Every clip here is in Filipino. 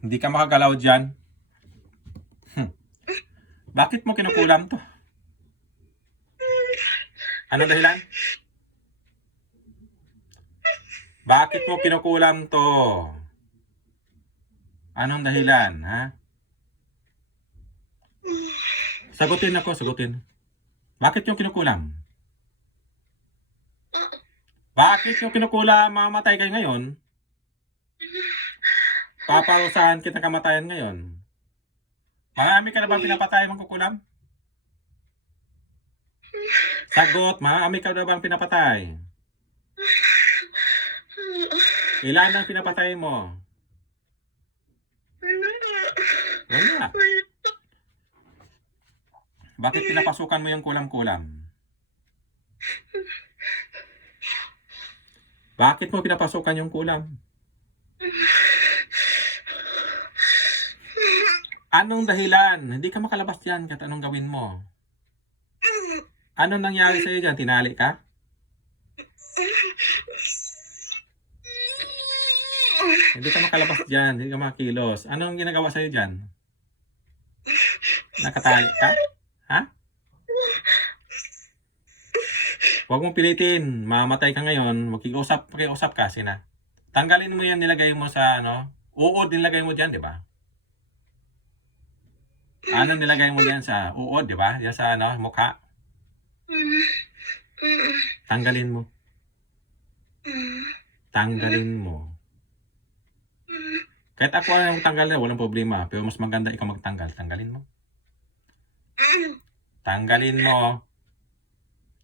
Hindi ka makagalaw dyan. Bakit mo kinukulam to? Anong dahilan? Bakit mo kinukulam to? Anong dahilan, ha? Sagutin ako, sagutin. Bakit yung kinukulam? Bakit yung kinukulam? Mamatay kayo ngayon? Paparusahan kita kamatayan ngayon. Marami ka na bang pinapatay mong kukulam? Sagot, marami ka na bang pinapatay? Ilan ang pinapatay mo? Wala. Bakit pinapasukan mo yung kulam-kulam? Bakit mo pinapasukan yung kulam? Anong dahilan? Hindi ka makalabas dyan kahit anong gawin mo. Anong nangyari sa'yo dyan? Tinali ka? Hindi ka makalabas dyan. Hindi ka makilos. Anong ginagawa sa'yo dyan? Nakatali ka? Ha? Huwag mong pilitin. Mamatay ka ngayon. Makiusap ka. Sina. Tanggalin mo yan, nilagay mo sa ano. Uod nilagay mo dyan, di ba? Ano nilagay mo dyan sa uod, di ba? Yan sa ano, mukha. Tanggalin mo. Tanggalin mo. Kahit ako ang tanggalin, walang problema. Pero mas maganda ikaw magtanggal. Tanggalin mo. Tanggalin mo.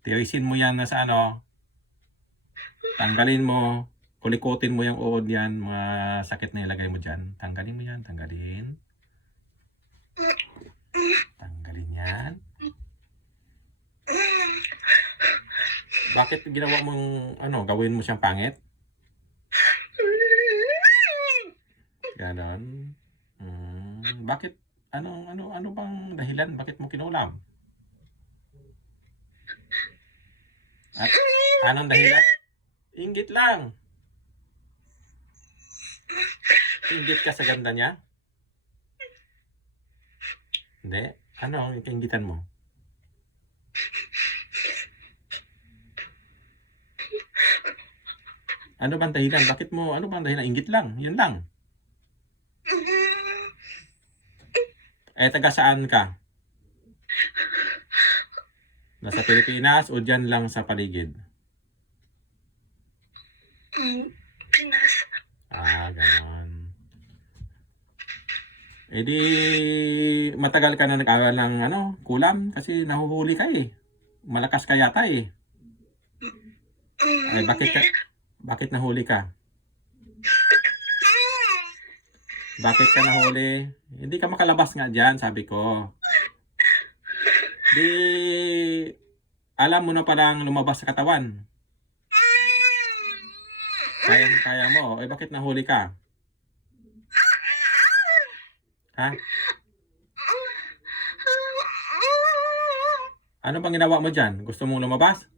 Tirisin mo yan na sa ano. Tanggalin mo. Kulikutin mo yung uod yan. Mga sakit na ilagay mo dyan. Tanggalin mo yan. Tanggalin. Tanggalin yan. Bakit ginawa mong ano, gawin mo siyang pangit? Ganon. Bakit ano bang dahilan bakit mo kinulam? At anong dahilan? Inggit lang. Inggit ka sa ganda niya? Hindi. Ano ang kainggitan mo? Ano bang dahilan? Bakit mo, ano bang dahilan? Inggit lang. Yun lang. Eh, taga saan ka? Nasa Pilipinas o dyan lang sa paligid? Pinas. Ganon. Eh di, matagal ka na nag-aral ng ano, kulam kasi nahuhuli ka eh. Malakas ka yata eh. Ay, bakit nahuli ka? Bakit ka nahuli? Hindi ka makalabas nga dyan, sabi ko. Di, alam mo na parang lumabas sa katawan. Kaya mo. Eh, bakit nahuli ka? Ha? Ano bang ginawa mo dyan? Gusto mong lumabas?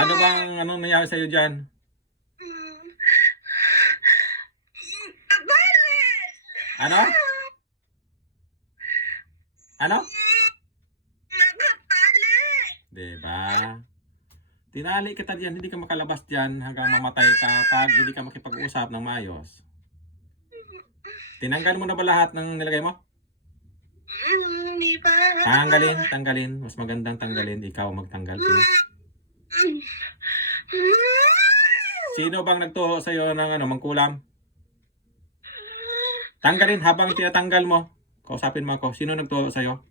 Anong nangyari sa'yo dyan? Ano? Ano? Diba? Tinali kita dyan, hindi ka makalabas dyan hanggang mamatay ka pag hindi ka makipag-usap ng maayos. Tinanggal mo na ba lahat ng nilagay mo? Hindi pa. Tanggalin. Mas magandang tanggalin. Ikaw magtanggal. Sino bang nagturo sa'yo ng ano, mangkulam? Tanggalin habang tinatanggal mo. Kausapin mo ako. Sino nagturo sa'yo?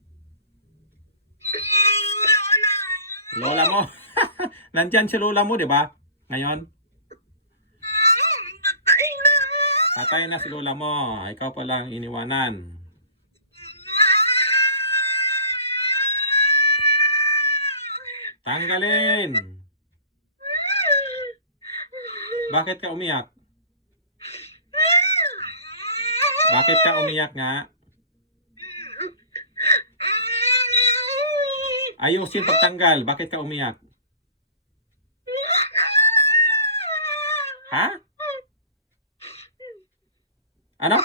Lola mo. Nandyan si lola mo, di ba? Ngayon? Patay na si lola mo. Ikaw pa lang iniwanan. Tanggalin. Bakit ka umiyak? Bakit ka umiyak nga? Ayusin pagtanggal. Bakit ka umiyak? Ha? Ano?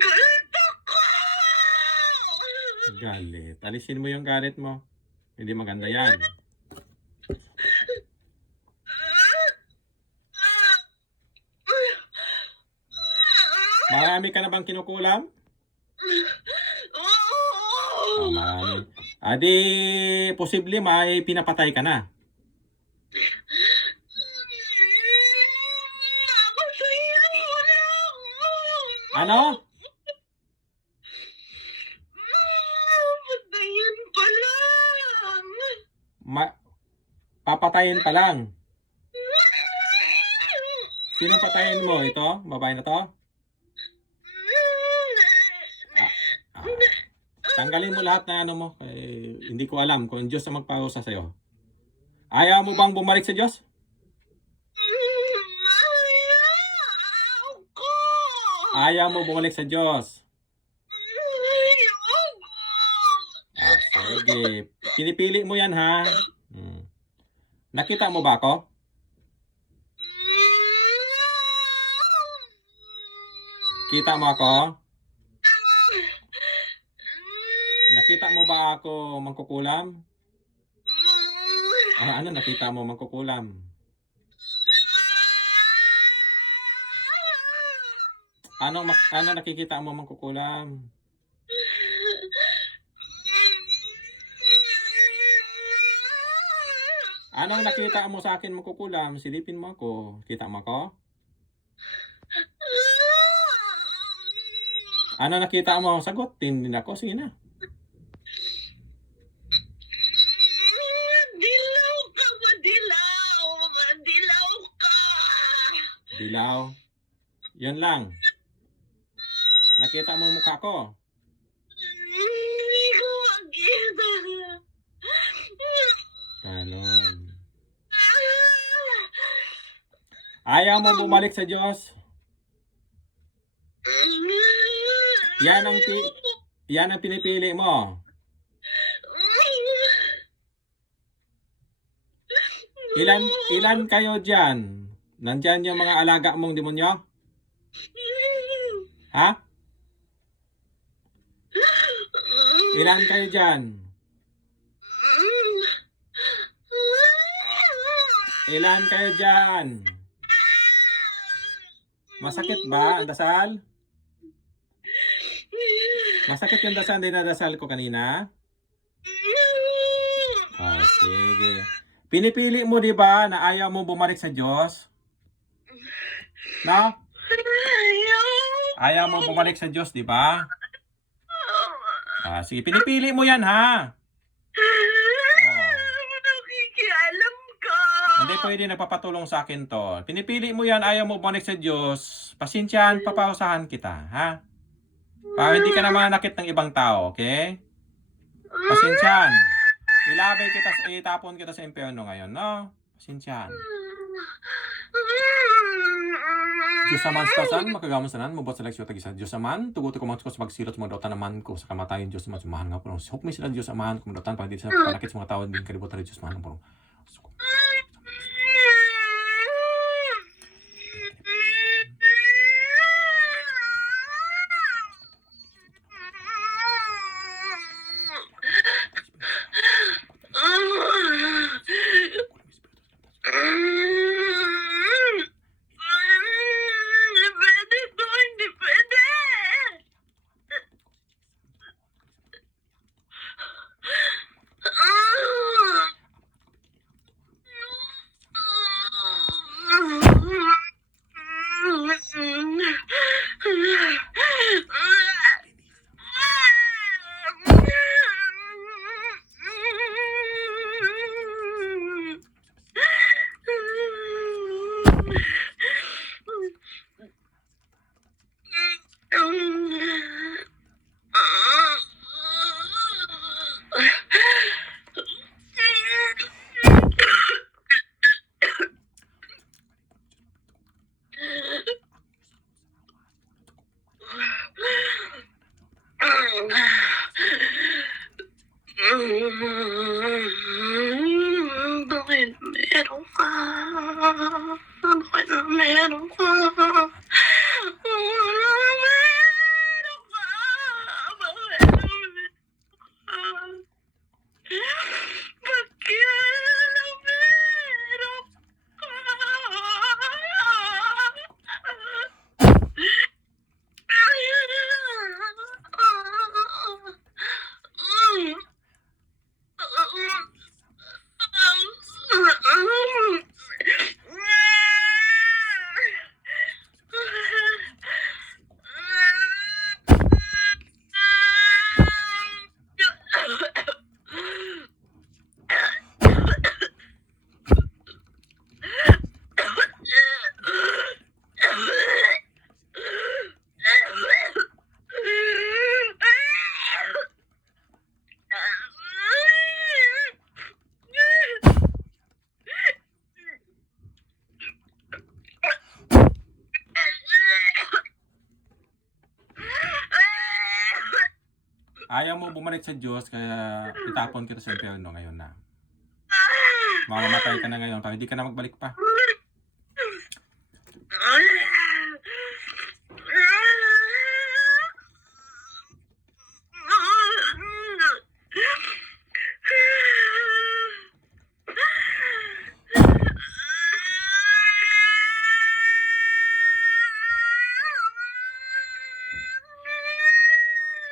Galit ako! Galit. Alisin mo yung galit mo. Hindi maganda yan. Marami ka na bang kinukulam? Oh, marami. Adi, posible may pinapatay ka na. Napatayan mo na ako! Ano? Patayin pa lang! Papatayin pa lang. Sino patayin mo? Ito? Babae na to? Ah, tanggalin mo lahat na ano mo. Hindi ko alam kung Diyos ang magparusa sa'yo. Ayaw mo bang bumalik sa Diyos? Ayaw mo bumalik sa Diyos. Sige. Pinipili mo yan, ha? Nakita mo ba ako? Kita mo ako? Nakita mo ba ako mangkukulam? Ano nakita mo mangkukulam? Ano nakikita mo mangkukulam? Anong nakita mo sa akin mangkukulam? Silipin mo ako. Kita mo ako? Ano nakita mo? Sagutin din ako. Sige na. Dilaw ka, madilaw! Madilaw ka! Dilaw. Yan lang. Nakita mo mukha ko. Hindi ko makita. Ganon. Ayaw mo bumalik sa Diyos. Yan ang pinipili mo. Ilan kayo dyan? Nandyan yung mga alaga mong demonyo? Ha? Ilan kayo dyan? Ilan kayo dyan? Masakit ba ang dasal? Masakit yung dasal din na dasal ko kanina? Sige. Pinipili mo, di ba, na ayaw mo bumalik sa Diyos? No? Ayaw mo bumalik sa Diyos, di ba? Sige, pinipili mo yan, ha? Nakikialam ka. Hindi pwede nagpapatulong sa akin to. Pinipili mo yan, ayaw mo bumalik sa Diyos. Pasensyahan, paparusahan kita, ha? Para hindi ka na manakit ng ibang tao, okay? Pasensyahan. Ilabay kita, itapon kita sa impyerno ngayon, no? Pasensyahan. Diyos aman sa tasan, makagamos na nan, mabot sa leksyon tag-isa. Diyos aman, tuguti ko ko sa pagsilot sa mga dautan naman ko sa kamatayon. Diyos aman, sumahan nga po. Hukmi sila Diyos aman, kumandautan, pag hindi sa panakit sa mga tao, hindi kalibutan rin Diyos aman po. Pwede to, hindi pwede. Bakit, meron ka? Bakit na meron ka? Meron ka? Bakit na meron ka? Bakit na meron Ayaw mo bumalik sa Diyos, kaya itapon kita sa impyerno ngayon na. Mamamatay ka na ngayon, para hindi ka na magbalik pa.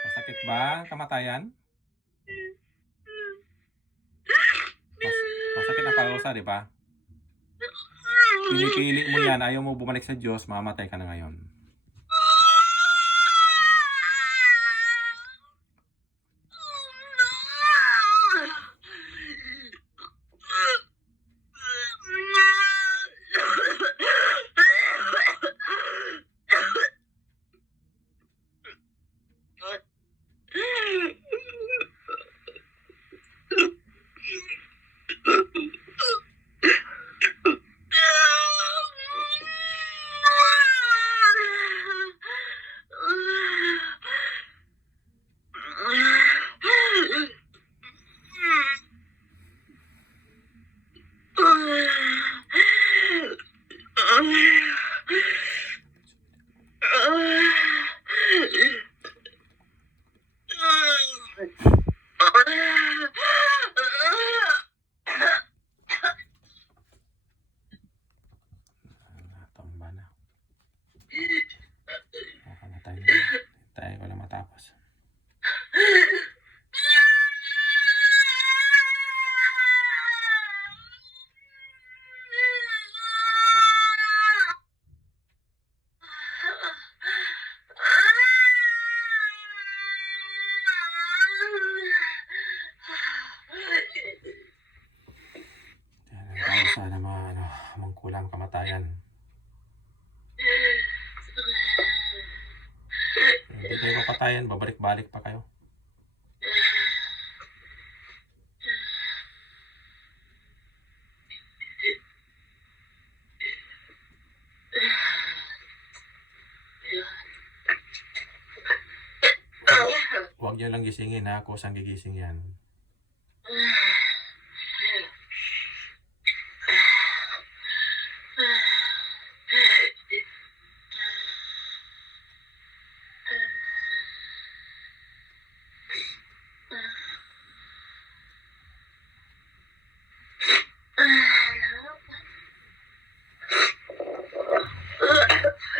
Masakit ba ang kamatayan? Masakit ang parusa, di ba? Pinipili mo yan, ayaw mo bumalik sa Diyos, mamamatay ka na ngayon. Natumba na. Makamatay na. Tayo ko lang matapos. Sana mangkulang kamatayan. Hindi kayo papatayan, babalik-balik pa kayo. Huwag niyo lang gisingin ha, kusang gigising yan.